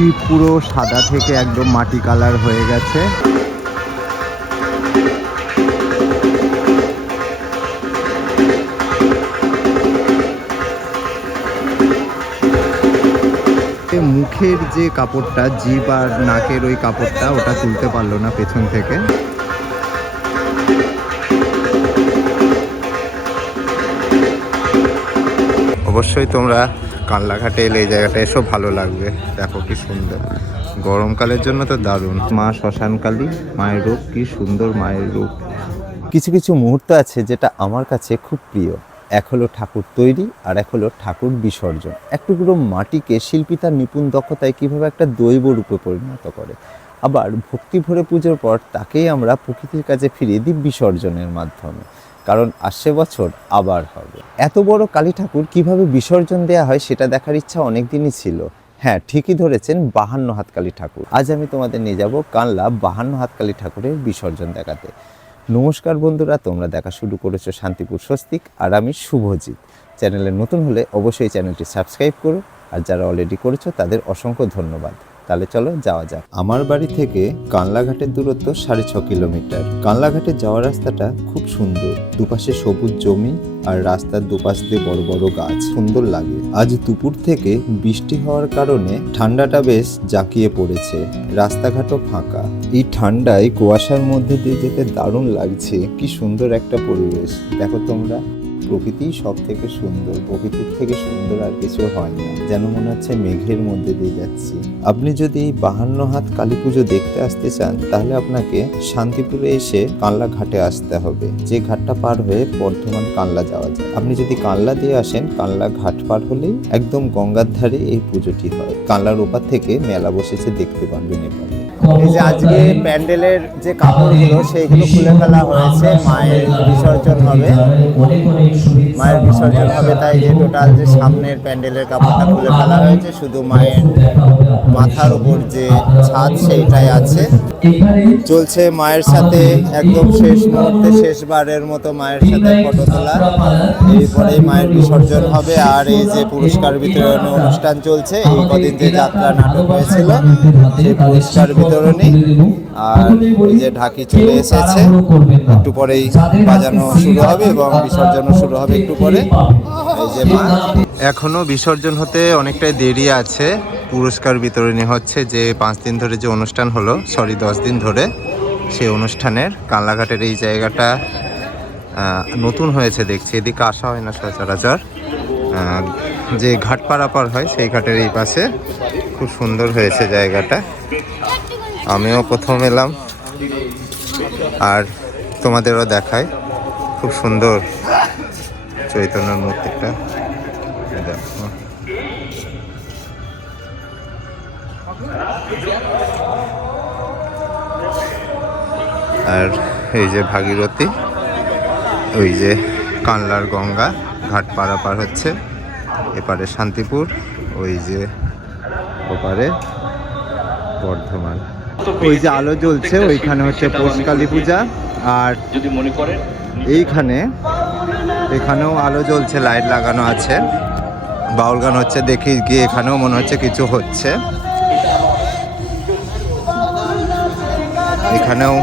শিব পুরো সাদা থেকে একদম মাটি কালার হয়ে গেছে। মুখের যে কাপড়টা, জিভ আর নাকের ওই কাপড়টা, ওটা তুলতে পারল না পেছন থেকে। অবশ্যই তোমরা কাল্লাঘাটে এলে এই জায়গাটা এসো ভালো লাগবে। দেখো কি সুন্দর। গরমকালের জন্য তো দারুণ। মা শ্মশানকালী, মায়ের রূপ, কি সুন্দর মায়ের রূপ। কিছু কিছু মুহূর্ত আছে যেটা আমার কাছে খুব প্রিয়। এক হলো ঠাকুর তৈরি আর এক হলো ঠাকুর বিসর্জন। এক টুকরো মাটিকে শিল্পী তার নিপুণ দক্ষতায় কীভাবে একটা দৈব রূপে পরিণত করে। আবার ভক্তি ভরে পুজোর পর তাকেই আমরা প্রকৃতির কাছে ফিরিয়ে দিই বিসর্জনের মাধ্যমে। কারণ আসছে বছর আবার হবে। এত বড় কালী ঠাকুর কীভাবে বিসর্জন দেয়া হয় সেটা দেখার ইচ্ছা অনেক দিনই ছিল। হ্যাঁ ঠিকই ধরেছেন, বাহান্ন হাত কালী ঠাকুর। আজ আমি তোমাদের নিয়ে যাব কানলা বাহান্ন হাত কালী ঠাকুরের বিসর্জন দেখাতে। নমস্কার বন্ধুরা, তোমরা দেখা শুরু করেছ শান্তিপুর স্বস্তিক আর আমি শুভজিৎ। চ্যানেলে নতুন হলে অবশ্যই চ্যানেলটি সাবস্ক্রাইব করো আর যারা অলরেডি করেছ তাদের অসংখ্য ধন্যবাদ। তাহলে চলো যাওয়া যাক। আমার বাড়ি থেকে কানলাঘাটের দূরত্ব সাড়ে ছ কিলোমিটার। কানলাঘাটে যাওয়ার রাস্তাটা খুব সুন্দর। দুপাশে সবুজ জমি আর রাস্তার দুপাশ দিয়ে বড় বড় গাছ। সুন্দর লাগে। আজ দুপুর থেকে বৃষ্টি হওয়ার কারণে ঠান্ডাটা বেশ জাঁকিয়ে পড়েছে। রাস্তাঘাটও ফাঁকা। এই ঠান্ডায় কুয়াশার মধ্যে দিয়ে যেতে দারুণ লাগছে। কি সুন্দর একটা পরিবেশ। দেখো তোমরা। প্রকৃতি সব থেকে সুন্দর, প্রকৃতির থেকে সুন্দর আর কিছু হয় না। যেন মনে হচ্ছে মেঘের মধ্যে দিয়ে যাচ্ছি। আপনি যদি এই বাহান্ন হাত কালী পুজো দেখতে আসতে চান, তাহলে আপনাকে শান্তিপুরে এসে কানলা ঘাটে আসতে হবে। যে ঘাটটা পার হয়ে বর্ধমান কানলা যাওয়া যায়। আপনি যদি কানলা দিয়ে আসেন, কানলা ঘাট পার হলেই একদম গঙ্গার ধারে এই পুজোটি হয়। কানলার ওপার থেকে মেলা বসেছে দেখতে পারবেন এখানে এই যে আজকে প্যান্ডেলের যে কাপড়গুলো সেইগুলো খুলে ফেলা হয়েছে মায়ের বিসর্জন হবে। মায়ের বিসর্জন হবে তাই যে টোটাল যে সামনের প্যান্ডেলের কাপড়টা খুলে ফেলা হয়েছে শুধু মায়ের মাথার উপর যে ছাদ সেইটাই আছে। চলছে মায়ের সাথে একদম শেষ মুহূর্তে শেষবারের মতো মায়ের সাথে ফটো তোলা। এরপরে মায়ের বিসর্জন হবে আর এই যে পুরস্কার বিতরণ অনুষ্ঠান চলছে এই কদিন যে যাত্রা নাটক হয়েছিল সেই পুরস্কার বিতরণী আর এই যে ঢাকি চলে এসেছে একটু পরেই বাজানো শুরু হবে এবং বিসর্জনও শুরু হবে একটু পরে। এখনও বিসর্জন হতে অনেকটাই দেরি আছে। পুরস্কার বিতরণী হচ্ছে যে পাঁচ দিন ধরে যে অনুষ্ঠান হলো সরি দশ দিন ধরে সেই অনুষ্ঠানের কানলাঘাটের এই জায়গাটা নতুন হয়েছে দেখছি। এদিকে আসা হয় না সচরাচর। যে ঘাট পারাপার হয় সেই ঘাটের এই পাশে খুব সুন্দর হয়েছে জায়গাটা। আমিও প্রথম এলাম। আর তোমাদেরও দেখায় খুব সুন্দর। চৈতন্যের মূর্তিটা। দেখো। আর এই যে ভাগীরথী ওই যে কানলার গঙ্গা ঘাট পারাপার হচ্ছে। এপারে শান্তিপুর ওই যে ওপারে বর্ধমান। ওই যে আলো জ্বলছে ওইখানে হচ্ছে পৌষ কালী পূজা। আর যদি মনে করেন এইখানে এখানেও আলো জ্বলছে, লাইট লাগানো আছে। বাউল গান হচ্ছে, দেখি গিয়ে এখানেও মনে হচ্ছে কিছু হচ্ছে। এখানেও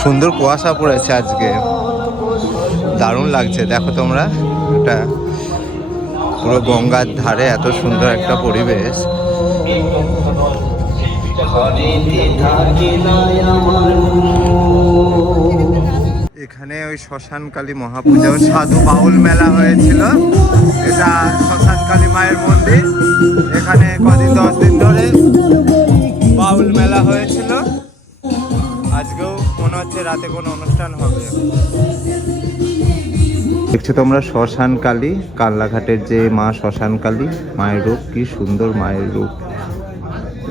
সুন্দর কুয়াশা পড়েছে আজকে। দারুণ লাগছে, দেখো তোমরা এটা পুরো গঙ্গার ধারে এত সুন্দর একটা পরিবেশ। এখানে ওই শ্মশানকালী মহাপূজা সাধু বাউল মেলা হয়েছিল। এটা শ্মশানকালী মায়ের মন্দির। এখানে কদিন, দশ দিন ধরে বাউল মেলা হয়েছিল। আজকেও মনে হচ্ছে রাতে কোনো অনুষ্ঠান হবে। দেখছ তোমরা, শ্মশান কালী, কাল্লাঘাটের যে মা শ্মশান কালী, মায়ের রূপ, কি সুন্দর মায়ের রূপ।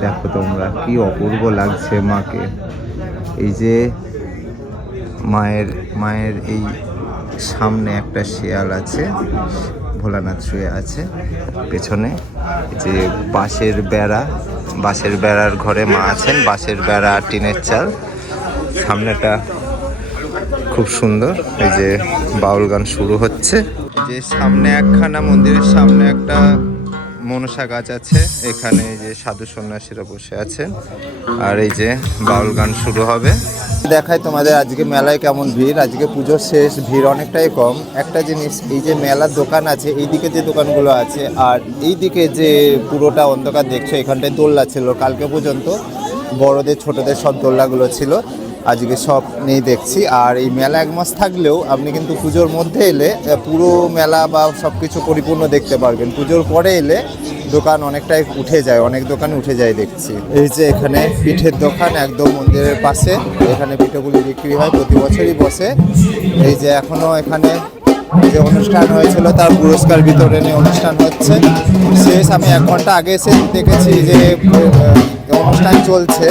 দেখো তোমরা, কি অপূর্ব লাগছে মাকে। এই যে মায়ের মায়ের এই সামনে একটা শেয়াল আছে, ভোলানাথ শুয়ে আছে। পেছনে যে বাঁশের বেড়া, বাঁশের বেড়ার ঘরে মা আছেন, বাঁশের বেড়া আর টিনের চাল। সামনেটা খুব সুন্দর, এই যে বাউল গান শুরু হচ্ছে। যে সামনে একখানা মন্দিরের সামনে একটা মনসা গাছ আছে, এখানে যে সাধু সন্ন্যাসীরা বসে আছেন। আর এই যে বাউল গান শুরু হবে। দেখাই তোমাদের আজকে মেলায় কেমন ভিড়। আজকে পুজোর শেষ, ভিড় অনেকটাই কম। একটা জিনিস, এই যে মেলার দোকান আছে এইদিকে যে দোকানগুলো আছে, আর এইদিকে যে পুরোটা অন্ধকার দেখছ, এখানটায় দোলনা ছিল কালকে পর্যন্ত। বড়দের, ছোটদের সব দোলনাগুলো ছিল। আজকে সব নেই দেখছি। আর এই মেলা এক মাস থাকলেও আপনি কিন্তু পুজোর মধ্যে এলে পুরো মেলা বা সব কিছু পরিপূর্ণ দেখতে পারবেন। পুজোর পরে এলে দোকান অনেকটাই উঠে যায়, অনেক দোকান উঠে যায় দেখছি। এই যে এখানে পিঠের দোকান একদম মন্দিরের পাশে, এখানে পিঠেগুলি বিক্রি হয়, প্রতি বছরই বসে। এই যে এখনও এখানে যে অনুষ্ঠান হয়েছিল, তার পুরস্কার বিতরণী অনুষ্ঠান হচ্ছে। শেষ, আমি এক ঘণ্টা আগে এসে দেখেছি যে অনুষ্ঠান চলছে।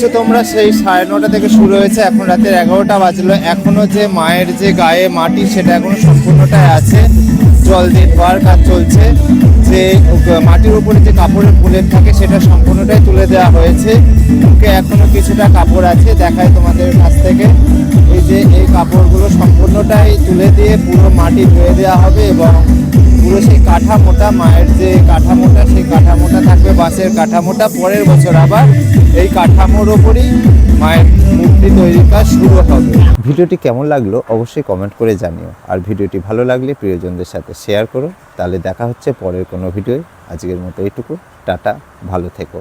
দেখছ তোমরা সেই সাড়ে নটা থেকে শুরু হয়েছে, এখন রাতের এগারোটা বাজলো। এখনও যে মায়ের যে গায়ে মাটি, সেটা এখনও সম্পূর্ণটাই আছে। জল দিয়ে ধোয়ার কাজ চলছে। যে মাটির উপরে যে কাপড়ের ফুলের থাকে, সেটা সম্পূর্ণটাই তুলে দেওয়া হয়েছে। মুখে এখনও কিছুটা কাপড় আছে দেখায় তোমাদের কাছ থেকে। এই যে এই কাপড়গুলো সম্পূর্ণটাই তুলে দিয়ে পুরো মাটি ধুয়ে দেওয়া হবে এবং পুরো সেই কাঠামোটা, মায়ের যে কাঠামোটা, সেই কাঠামোটা থাকবে বাসের কাঠামোটা। পরের বছর আবার এই কাঠামোর ওপরেই মায়ের মূর্তি তৈরির কাজ শুরু হবে। ভিডিওটি কেমন লাগল অবশ্যই কমেন্ট করে জানিও। আর ভিডিওটি ভালো লাগলে প্রিয়জনদের সাথে শেয়ার করো। তাহলে দেখা হচ্ছে পরের কোনো ভিডিওয়। আজকের মতো এইটুকু। টাটা, ভালো থেকো।